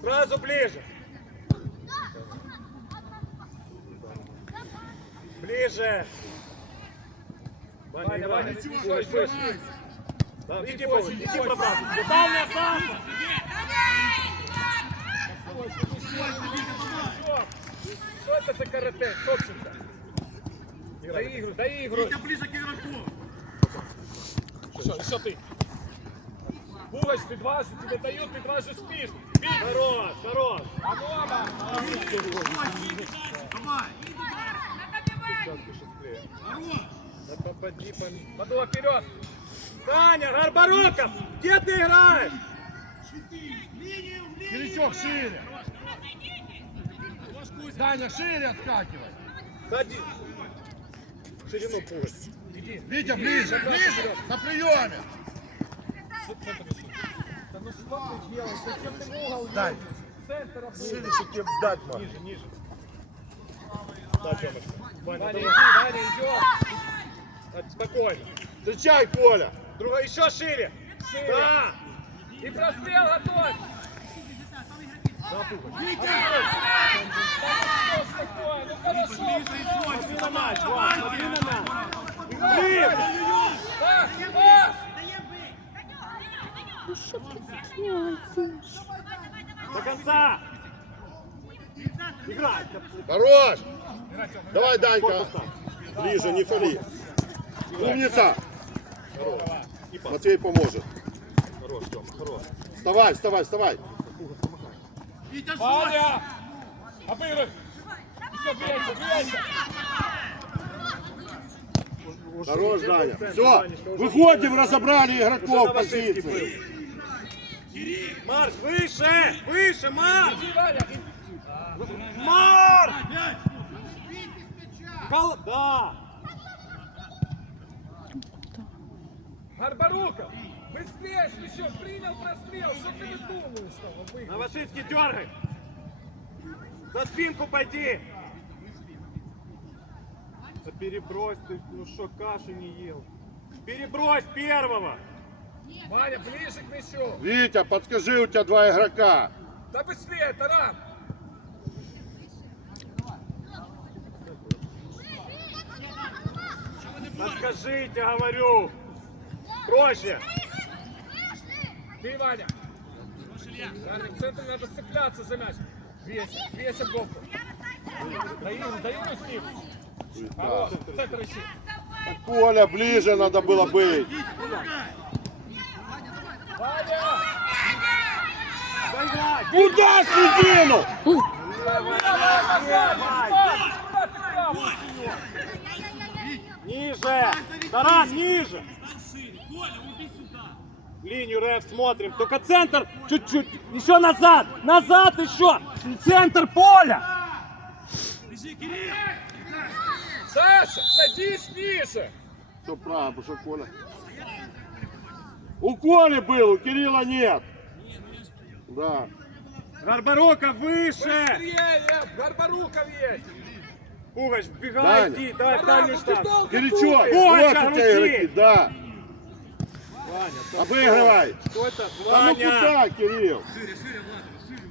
Сразу ближе. Ближе. Ваня, Ваня, Ваня, Иди, что иди. Да, Иди Иди, Вова, иди иди пробрасывай. Дальняя Саша. Что это за карате? Игру, дай игру. Витя ближе к игроку. Все, еще ты. Булыч, ты дважды тебе дают, ты дважды спишь. Бей. Хорош, хорош. А Ама. Давай. Попади. Подула вперед. Саня, Горбароков, где ты играешь? Киричок шире. Даня, шире отскакивай. Садись. Ширину пусть. Витя, ближе, ближе. На приеме. Да ну что ты делаешь? Зачем ты в угол? Дай. Центр чтобы тебе дать, мам. Ниже, ниже. Да, Тёмочка. Ваня, Ваня, иди, Ваня. А, Спокойно. Встречай, Коля. Друга, еще шире. Шире. Да. И прострел. Ну что ж такое? Ну хорошо. Смотри на Влад, смотри на мяч. Блин. Пас, ти делаешь? До конца. Играй. Хорош. Давай, Данька. Ближе, не фали. Умница. Матвей поможет. Хорош, Тёма, хорош. Вставай, вставай, вставай. Ваня. Обыгрывай. Все, бейся, бейся. Хорош, Даня. Все, выходим, разобрали игроков позиции. Марш, выше, выше, Ваня. Марш. Кол... Да. Горбаруков. Быстрее, Священ, принял прострел. Что ты выдумываешь там? обыгрываешь? Новошицкий, дергай. За спинку пойди. Да перебрось ты, ну что, каши не ел. Перебрось первого. Ваня, ближе к мячу. Витя, подскажи, у тебя два игрока. Да быстрее, Таран. Подскажите, говорю. Проще. Ты, Ваня. Ваня, в центре надо цепляться за мяч. Веся, Веся головку. Дай игру, дай игру с ним. Хорош, в центр ищи. Коля, ближе надо было быть. Куда середину? Ниже. Таран, ниже. Линию РФ смотрим. Только центр чуть-чуть. Еще назад. Назад еще. Центр поля. Саша, садись ниже. Правильно, потому что Коля. У Коли был, у Кирилла нет. Да. Горбарока выше. Быстрее, Горбаруков есть. Пугач, вбегай, Даня. иди. Ну ты штанг. долго Горячо. Вот у тебя руки. игроки, да. Ваня, Обыгрывай. Что это? Да ну Ваня. куда, Кирилл? Шире, шире, Влад, шире,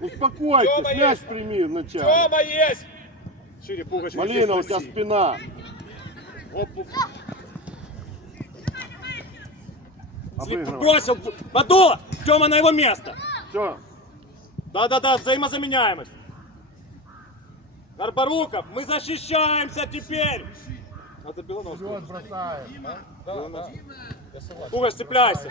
вот. Успокойтесь, Тёма мяч есть. прими вначале. Тёма есть. Шире, Пугач. Малина, у тебя спина. Оп, оп. Обыгрывай. Бросил. Бадула. Тёма на его место. Все. Да-да-да, взаимозаменяемость. Горбаруков, мы защищаемся теперь. Надо Белоновского. бросаем. Да, да. Согласен. Пугач, цепляйся.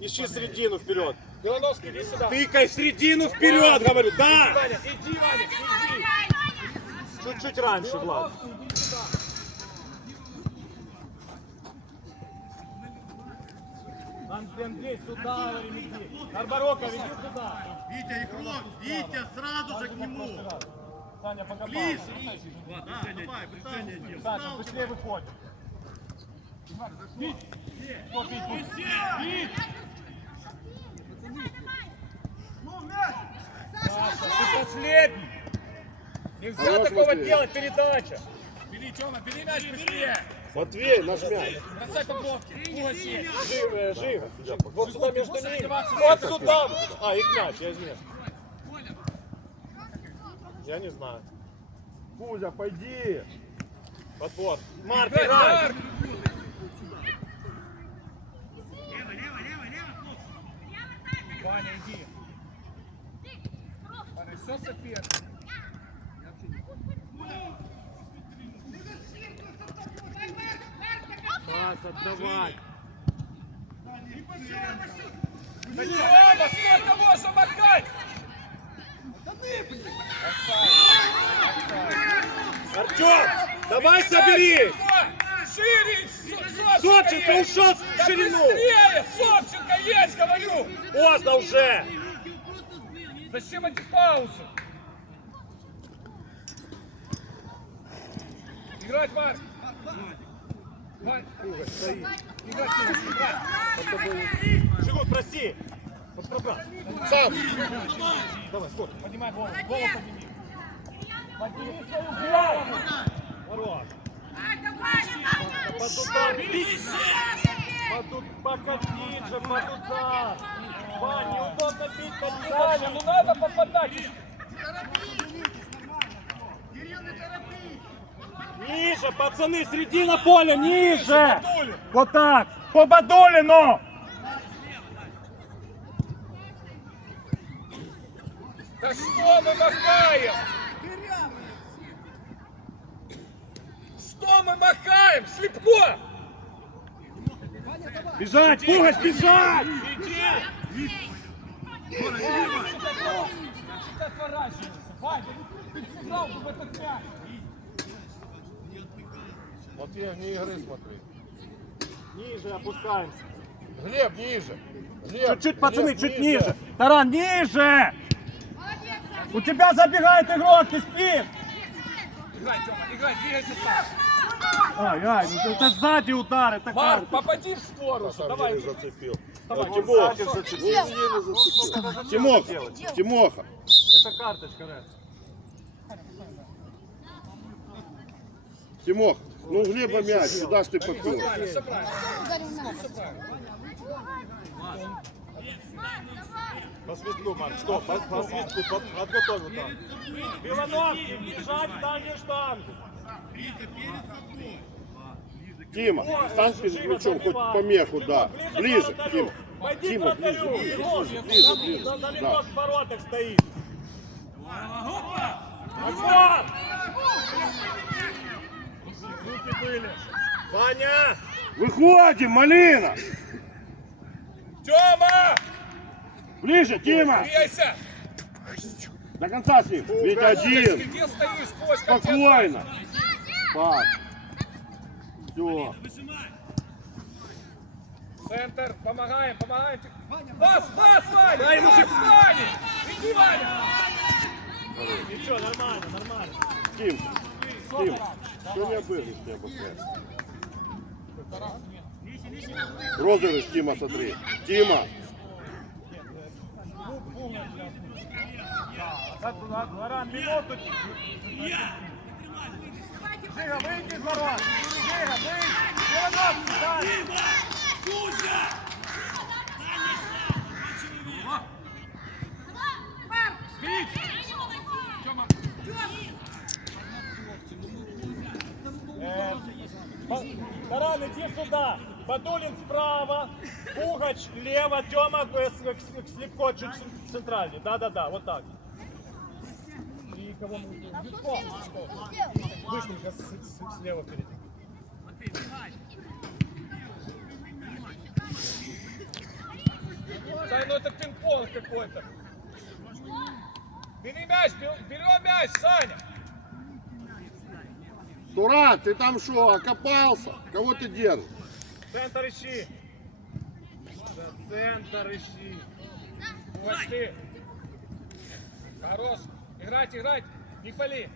Ищи середину вперед. Белоновский, иди сюда. Тыкай в середину вперед, говорю. Да. Иди, Ваня, иди. Чуть-чуть раньше, Влад. Белоновский, иди сюда. Андрей, Андрей, сюда, говорим, иди. Горбароков, иди сюда. Витя, игрок, Витя, сразу же к нему. Саня, пока Ближе. Вот, да, давай, пытался. Саня, Встал, быстрее выходим. Бить. Кто бить будет? Бить. Саша, ты последний. Нельзя Хорош, такого делать, передача. Бери, Тёма, бери мяч быстрее. Матвей, есть. Живо, живо. Вот сюда между ними. Вот сюда. А, их мяч, я извиняюсь. Я не знаю. Кузя, пойди. Подбор. Марк, Играй, играй. Марк. Ваня, иди. Ваня, все соперник. Пас отдавай. Да Тёма, сколько можно махать? Артем, давай собери. Шире, Со- Собченко ушел в ширину. быстрее, Собченко есть, говорю. Поздно уже. Зачем эти паузы? Играть, Марк. Жигут, проси. Подпробрал. Сам. Давай, скоро. Поднимай голову, голову подними. Подними свою голову. Ворот. Под удар. Под удар. Покатить же, под удар. Вань, неудобно бить под Саня, ну надо попадать. Ниже, пацаны, середина поля, ниже! Вот так! По Бадулину! Да что мы махаем? Что мы махаем? Слепко! Бежать, Пугач, бежать! Ты отворачивайся. Ваня, ты сыграл бы в этот мяч. Матвей, вне игры смотри. Ниже опускаемся. Глеб, ниже. Чуть-чуть, пацаны, Глеб, чуть ниже. Таран, ниже! У тебя забегает игрок, ты спишь! Играй, Тёма, играй, двигайся сам. Ай, ай, ну это сзади удар, это Марк, попади в. Сам Давай. зацепил. Давай, Тимох, сзади зацепил. Тимоха, Тимоха. Это карточка, Ред. Тимох, ну Глеба мяч, куда ж ты правильно. По свистку, Марк, стоп, по, по свистку, по, подготовил там. Белоновский, бежать в дальнюю штангу. Тима, стань перед мячом, хоть помеху, да. Ближе, Тима. Пойди Тима, к ближе, вратарю, ближе, ближе, ближе. Далеко Да. в воротах стоит. Акбар! Руки были. Ваня! Выходим, Малина! Тёма! Ближе, Тима! Двигайся! До конца с ним. Ведь один. Ты где стоишь? Кость, как тебя- Спокойно. Пас. Все. Центр, помогаем, помогаем. Пас, пас, Ваня! Дай же- Ваня! Иди, Ваня! Ничего, нормально, нормально. Тим. Тим. Обыгрышь тебя быстрее? Розыгрыш, Тима, смотри. Тима. Лоран, минуту. Жига, выйди ворот. Жига, выйди. Белоновский, дай. Э, По- Таран, иди сюда. Бадулин справа, Пугач лево, Тёма э, к Слепко чуть центральный. Да-да-да, вот так. И кого мы... Беско. Быстренько с- с- слева впереди. Да ну это пинг-понг какой-то. Бери мяч, бер- берем мяч, Саня. Туран, ты там что, окопался? Кого ты держишь? Центр ищи. Да, центр ищи. Ты. Хорош. Играть, играть. Не пали.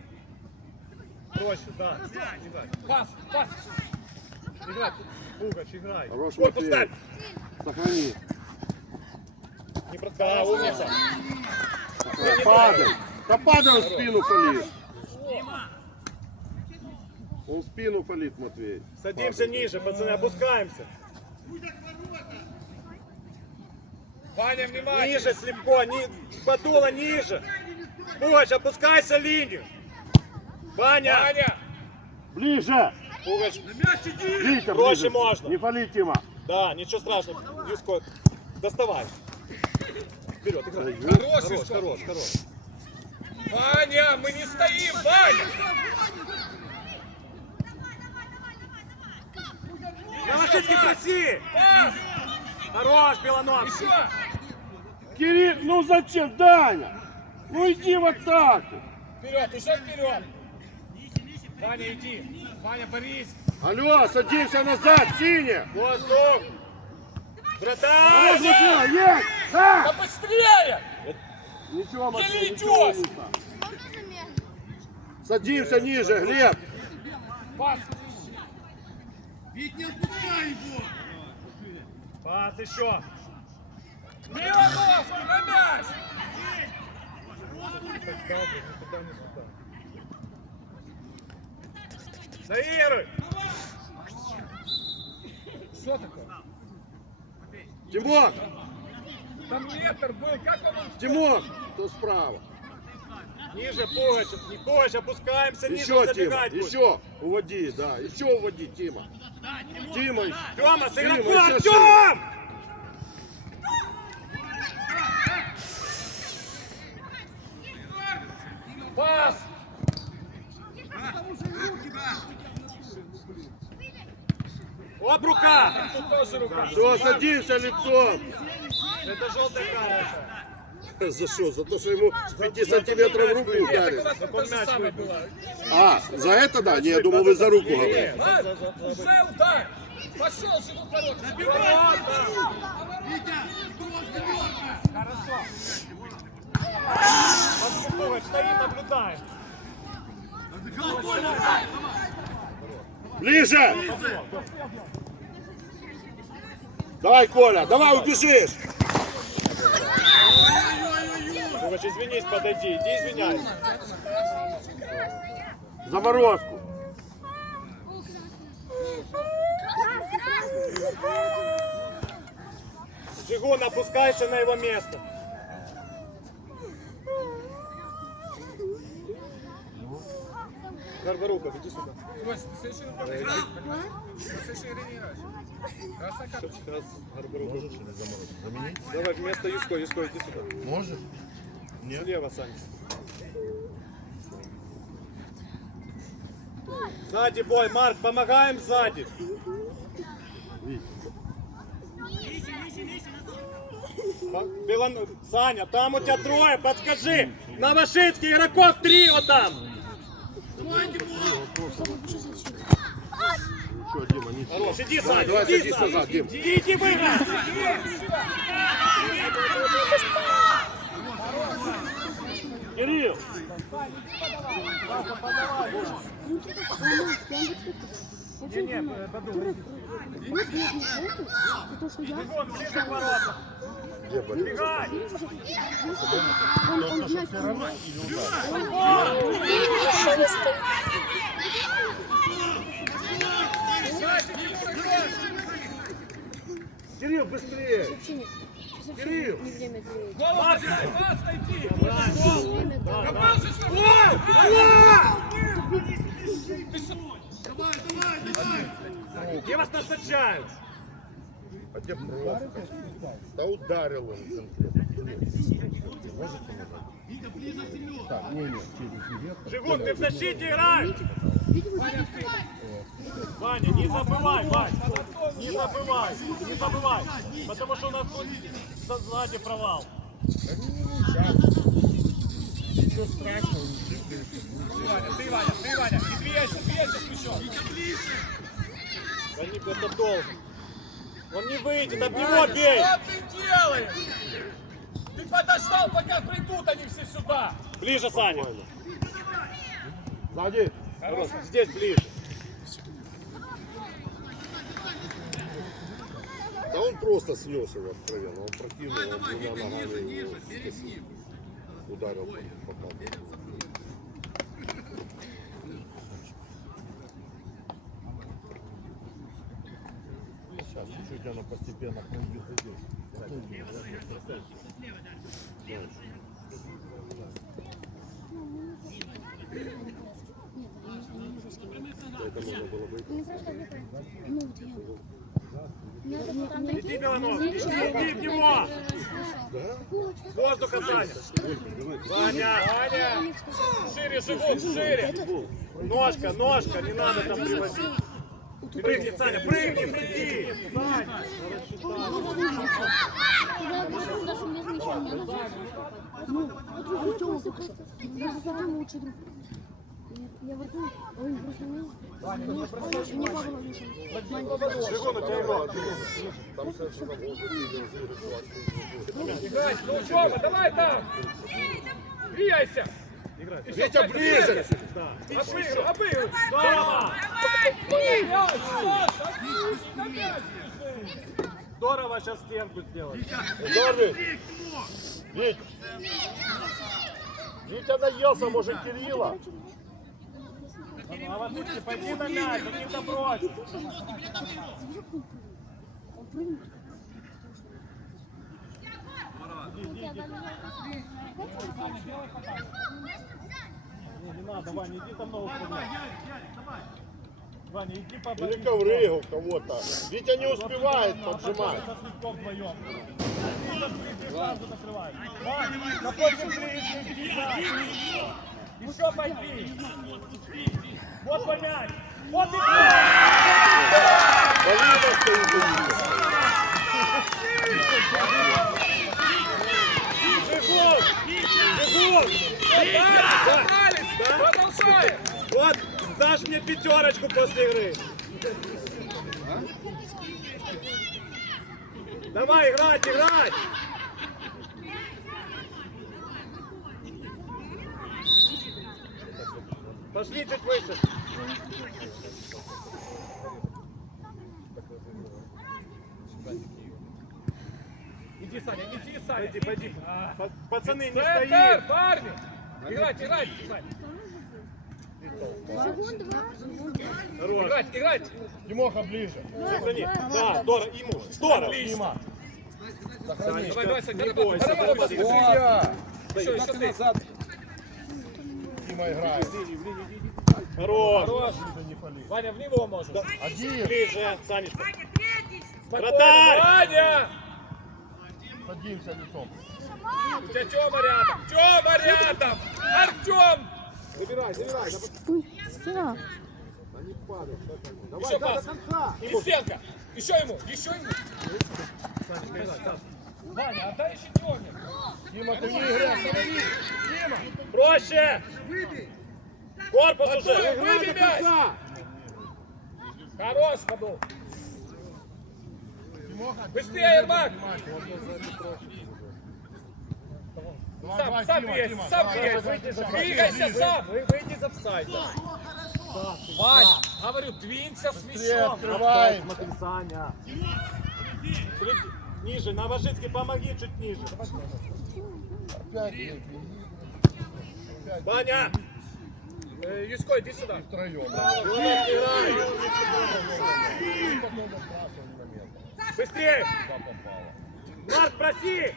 Проще, да. Пас, пас. Играй. Пугач, играй. Хорош, Корпус Матвей. ставь. Сохрани. Не про... Да, умница. Падай. Да падай в спину полез. Он спину палит, Матвей. Садимся ниже, пацаны, опускаемся. Ваня, внимание! Ниже, слепо, ни... подуло ниже. Пугач, опускайся линию. Ваня! Ваня! Ближе! Пугач! Витя, Проще ближе. можно. Не пали, Тима. да, ничего страшного. Юско, доставай. Вперед, играй. Хорош, хорош, хорош. Ваня, мы не стоим! Ваня! Новошицкий, проси! Хорош, Белонос! Еще! Кирилл, ну зачем, Даня? Ну иди в атаку. Вперед, еще вперед! Ваня, иди! Ваня, борись! Алло, садимся назад, синяя. Воздух! Вратарь! Матвей, есть! Да! Да быстрее! Ничего, Матвей, Еле ничего идёшь. не так. Садимся ниже, Глеб. Пас! Ведь не отпускай его! Пас еще! Милановский на мяч! Заируй! Что такое? Тимон, Там метр был, как он он Тимон, кто справа? Ниже, Пугач! Не Пугач, опускаемся ниже, Еще, Тима, забегать будет. еще. Уводи, да, еще уводи, Тима. Тима, Тёма, с Тима, игроком! еще шире. Артём! Пас! Оп, рука! Тут тоже рука. все, садимся лицом. Это желтая карта. За что? За то, что ему с 5 сантиметров руку Нет, так у ударили? же самое было. А, за это да? Не, я думал, вы за руку говорите. А, Уже удар! Пошел! Пугач, стоим, наблюдаем. Головой давай! Ближе! Давай, Коля, давай, убежишь! Пугач, извинись, подойди, иди извиняйся. Заморозку. Жигун, опускайся на его место. Горборуков, иди сюда. Вась, ты раз играешь? На следующей игре не играешь. Красавчик. Сейчас Горборуков. Давай вместо Юско, Юско, иди сюда. Можешь? Слева, Саня. Сзади бой, Марк, помогаем сзади. Белон... Саня, там у тебя трое, подскажи. Новошицкий, игроков три вот там. Ничего, Дима, ничего. Хорош, иди, Давай, Саня, давай, иди, садись назад, Дим. Иди, иди, выиграй. Кирилл! Не-не, подумай. Потому что я Вон, ближе к воротам. Где? Бегай. он, он мяч Кирилл, быстрее! вообще нет. Сейчас вообще Кирилл! не время для Голову, Давай, давай, давай! Где вас назначают? А где пробка? Да ударил он. Жигун, ты в защите здесь Ваня, не забывай, Вань, не забывай, не забывай, потому что у нас тут за- сзади провал. Ничего страшного, Ты, Ваня, ты, Ваня, ты, Ваня! Не двигайся, двигайся с мячом! Да не, это долго. Он не выйдет, об него бей. что ты делаешь? Ты подождал, пока придут они все сюда! Ближе, Саня. Сзади! Хорош, здесь ближе. Да он просто снес его откровенно. Он он Давай, двумя Витя, ниже, ниже, перед ним! ударил по папу. Сейчас чуть-чуть оно постепенно будет здесь. Это можно было бы... Ну, просто... Ну, вот я... Иди, Миланов, иди, иди в него! Воздуха, Саня! Ваня! Ваня! Шире живот, шире! Ножка, ножка, не надо там привозить. Прыгни, Саня, прыгни, прыгни! Саня! Я за вами просто не... Жигун, у тебя игрок. Играть, ну Тёма, давай там! Двигайся! Витя, ближе! Саша, отлично, мяч! Здорово сейчас стенку сделать. Здорово! Вить! Витя наелся, может, Кирилла? Ты пойди на мяч, каким-то брось. Он прыгнет. Не, не надо, Ваня, иди там ногу поднять. Ваня, иди по Или ковры у кого-то. Витя не успевает поджимать. Сразу накрывай. Вань, напротив ближний, иди, да. Еще пойди. Вот мяч. Вот и! Бегун! Собрались, продолжаем! Вот, дашь мне пятерочку после игры. Давай, играть, играть! Пошли чуть выше. Иди, Саня, иди, Саня, Пойди, пойди. Па- Пацаны, не Центр, стоит. парни! Играть, играть, Саня! Играть, играть! Тимоха ближе. Сохрани. Да, здорово. Ему. Здорово. Дима. Давай, давай, Саня, дорабатывай. Еще, еще ты. Дима играет. Хорош. Хорош. Ваня, в него может. Один. Ближе, Санечка. Спокойно, Вратарь! Ваня! Садимся лицом. У тебя Тёма рядом! Тёма рядом! Артём! Забирай, забирай. Все. Еще пас! Крестенко! Еще ему! Еще ему! Ваня, отдай еще Тёме! Дима, ты не играешь. Становись. Дима. Проще. Корпус Артур, уже. выбей мяч! Хорош! Тимоха, Быстрее, Ермак! Сам, сам Дима, сам давай, двигайся! сам! Вы выйди из офсайда! Вань, говорю, двинься с мячом! открывай. Смотри, Саня. Ниже, Новожицкий, помоги чуть ниже. Ваня, Э, Юсько, иди сюда! Быстрее. Марк, проси.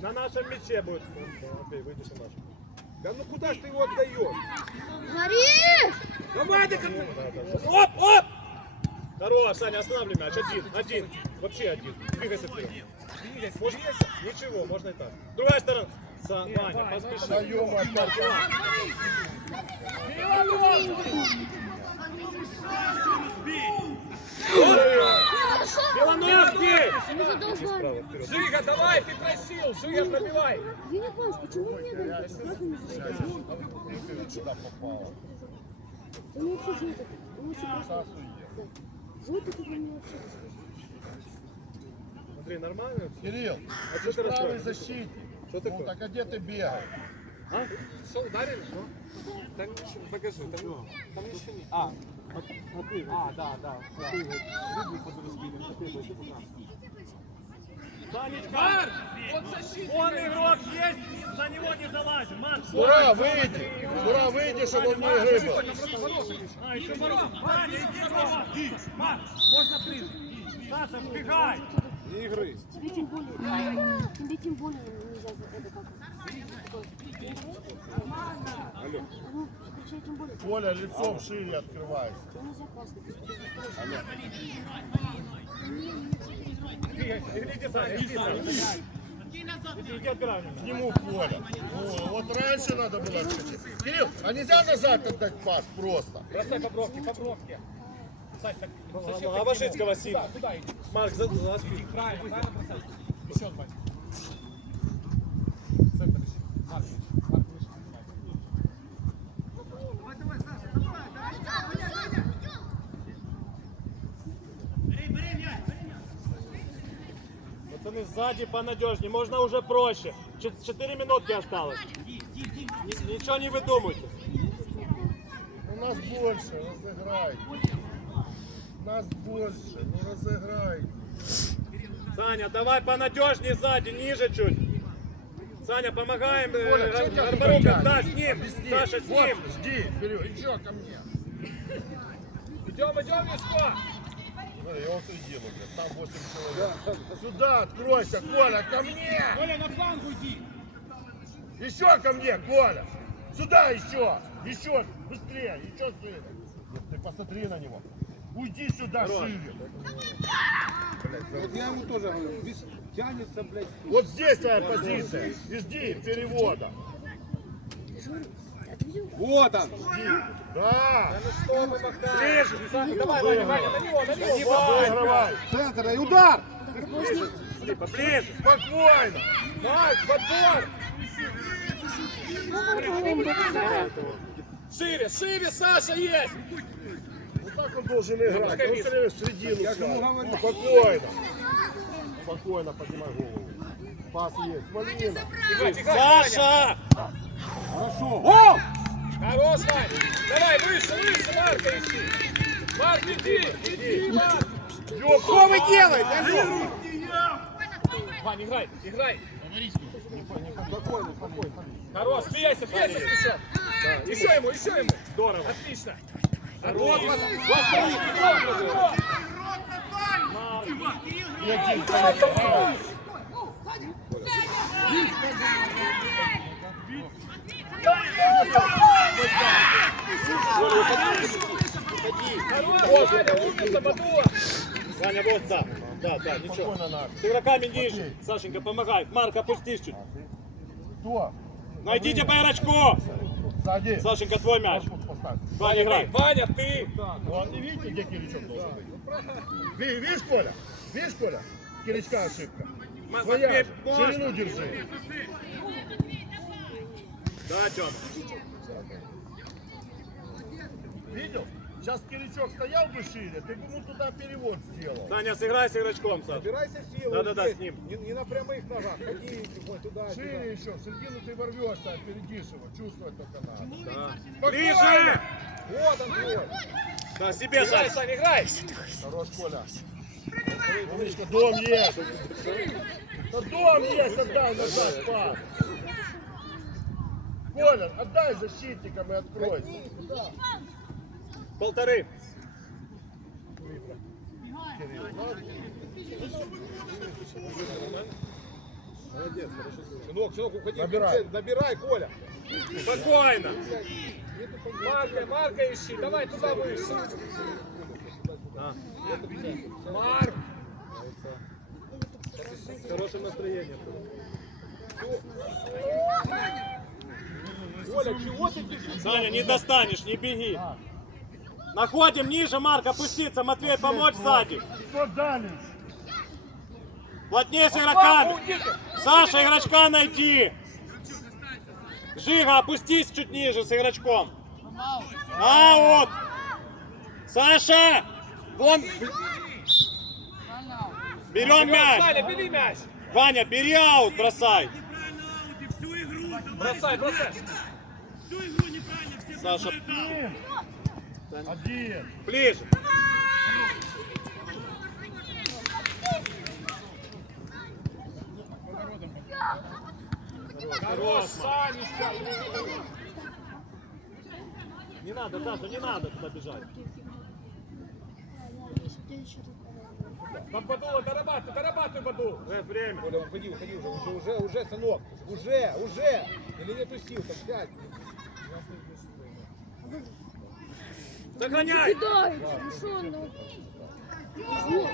На нашем мяче будет. Окей, выйдешь на нашем. Да ну куда ж ты его отдаешь? Мари! Давай, да Оп, оп! Хорош, Саня, останавливай мяч. Один, один. Вообще один. Двигайся вперед. Двигайся. Можно? Ничего, можно и так. Другая сторона. Са- Ваня, поспеши. Опять. Белоновский! Мы задолбали. Жига, давай, ты просил! Жига, пробивай! Я не понимаю, почему мне дали? Он вообще желтый. Вообще просто... Желтый тут у меня вообще. Смотри, нормально? Кирилл, А что ты правый защитник. Что Ну такое? так а где ты бегал? А? Что, ударили? Там еще, покажи, там, там еще не... А, а, да, да. да. Санечка, Марк! Вот защитник! он игрок есть, за него не залазим. Марк, Тура, выйди! Тура, выйди, чтобы он не игры был. А, еще Марк. Саня, иди, Рома. Марк, можно ближе. Саша, вбегай. Тебе тем более, тебе тем более нельзя за это как. Ну, тем более. Коля лицом шире открывается. Нельзя классно. Иди, Саня, иди, Саня. Иди, иди, отбирай. К нему. О, вот раньше надо было скачать. Кирилл, а нельзя назад отдать пас просто? Бросай по бровке, по бровке. Сань, так, А ты Вашицкого туда, сильно. Марк, за, за спину. Правильно, правильно бросай. Еще отбать. Центр ищи. Марк, Марк, выше. Пацаны, сзади понадежнее, можно уже проще. Чет- Четыре минутки осталось. Ни- Ничего не выдумывайте. У нас больше, разыграй. Нас больше, ну разыграй. Саня, давай понадежнее сзади, ниже чуть. Саня, помогаем. э, у Арборуков, туда да, с ним. Объясни. Саша, с Вот, ним. жди, вперед, еще ко мне. Идем, идем, Виско! Смотри, я вот середину, блядь, там 8 человек. Сюда откройся, Коля, ко мне! Коля, на фланг уйди! Еще ко мне, Коля! Сюда еще! Еще! Быстрее! Еще шире! Ты посмотри на него! Уйди сюда шире! Вот я ему тоже говорю, тянется, блядь. Вот здесь твоя позиция! И жди перевода! Вот он! Да! Ближе. Давай, Ваня, Ваня, на него, на него! Выигрывай! Центр и удар! Филиппа, ближе. Спокойно! Марк, подбор! Шире, шире, Саша, есть! Вот так он должен играть! Он все время в середину Я говорю. Спокойно! Спокойно поднимай голову! Пас есть! Ваня! Саша! Хорошо! О! Хорош, Вань! Давай, выше, выше, Марка ищи! Марк, иди, иди, Марк! Что вы делаете? Вань, играй, играй! Спокойно, спокойно. Хорош, бейся, бейся с мячом! Еще ему, еще ему! Здорово! Отлично! Вот, вас, вас стоит, здорово, здорово. И один стоит. Хорош, Ваня, умница, подула! Ваня, вот, да. Да, да, ничего. С игроками ниже. Сашенька, помогай. Марк, опустись чуть. Кто? Найдите Байрачко. Сзади! Сашенька, твой мяч. Ваня, играй. Ваня, ты! Вон, не видите, где Киричок должен быть? Ви- Видишь, Коля? Видишь, Коля? Киричка ошибка. Можно? Ширину держи. Да, Тём. Видел? Сейчас Киричок стоял бы шире, ты бы ему туда перевод сделал. Саня, сыграй с игрочком, Саша. Набирайся силы. Да-да-да, с ним. Не, не на прямых ногах. Ходи вот туда. Шире еще, в середину ты ворвешься, опередишь его, чувствовать только надо. Да. Ближе! Вот он твой. Да, себе, Играй, Сань. Саня, играй! Хорош, Коля. Умничка, дом есть. Да дом есть, отдай назад, пас. Коля, отдай защитникам и открой. Полторы. Сынок, сынок, уходи. Набирай. Набирай, Коля. Спокойно. Марка, Марка ищи, давай туда выше. Марк! Хорошее настроение. Коля, чего ты бежишь? Саня, не достанешь, не беги. Находим ниже, Марк, опуститься. Матвей, помочь сзади. Что дали? Плотнее с игроками. Саша, игрочка найти. Жига, опустись чуть ниже с игрочком. А, вот. Саша, вон. Берем мяч. Саня, бери мяч! Ваня, бери аут, бросай. Бросай, бросай! Саша, Один. Хорош, Санечка. Не надо, Саша, не надо туда бежать. Там Бадула, дорабатывай, дорабатывай, Бадул. Э, время. Коля, уходи, уходи уже, уже, уже, уже, сынок. Уже, уже. Или не отпустил, так сядь. Загоняй! Кидаете, ну что, ну? ну.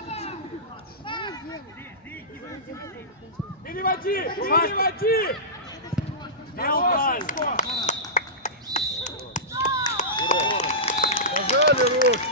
Переводи! Переводи! Пожали руки!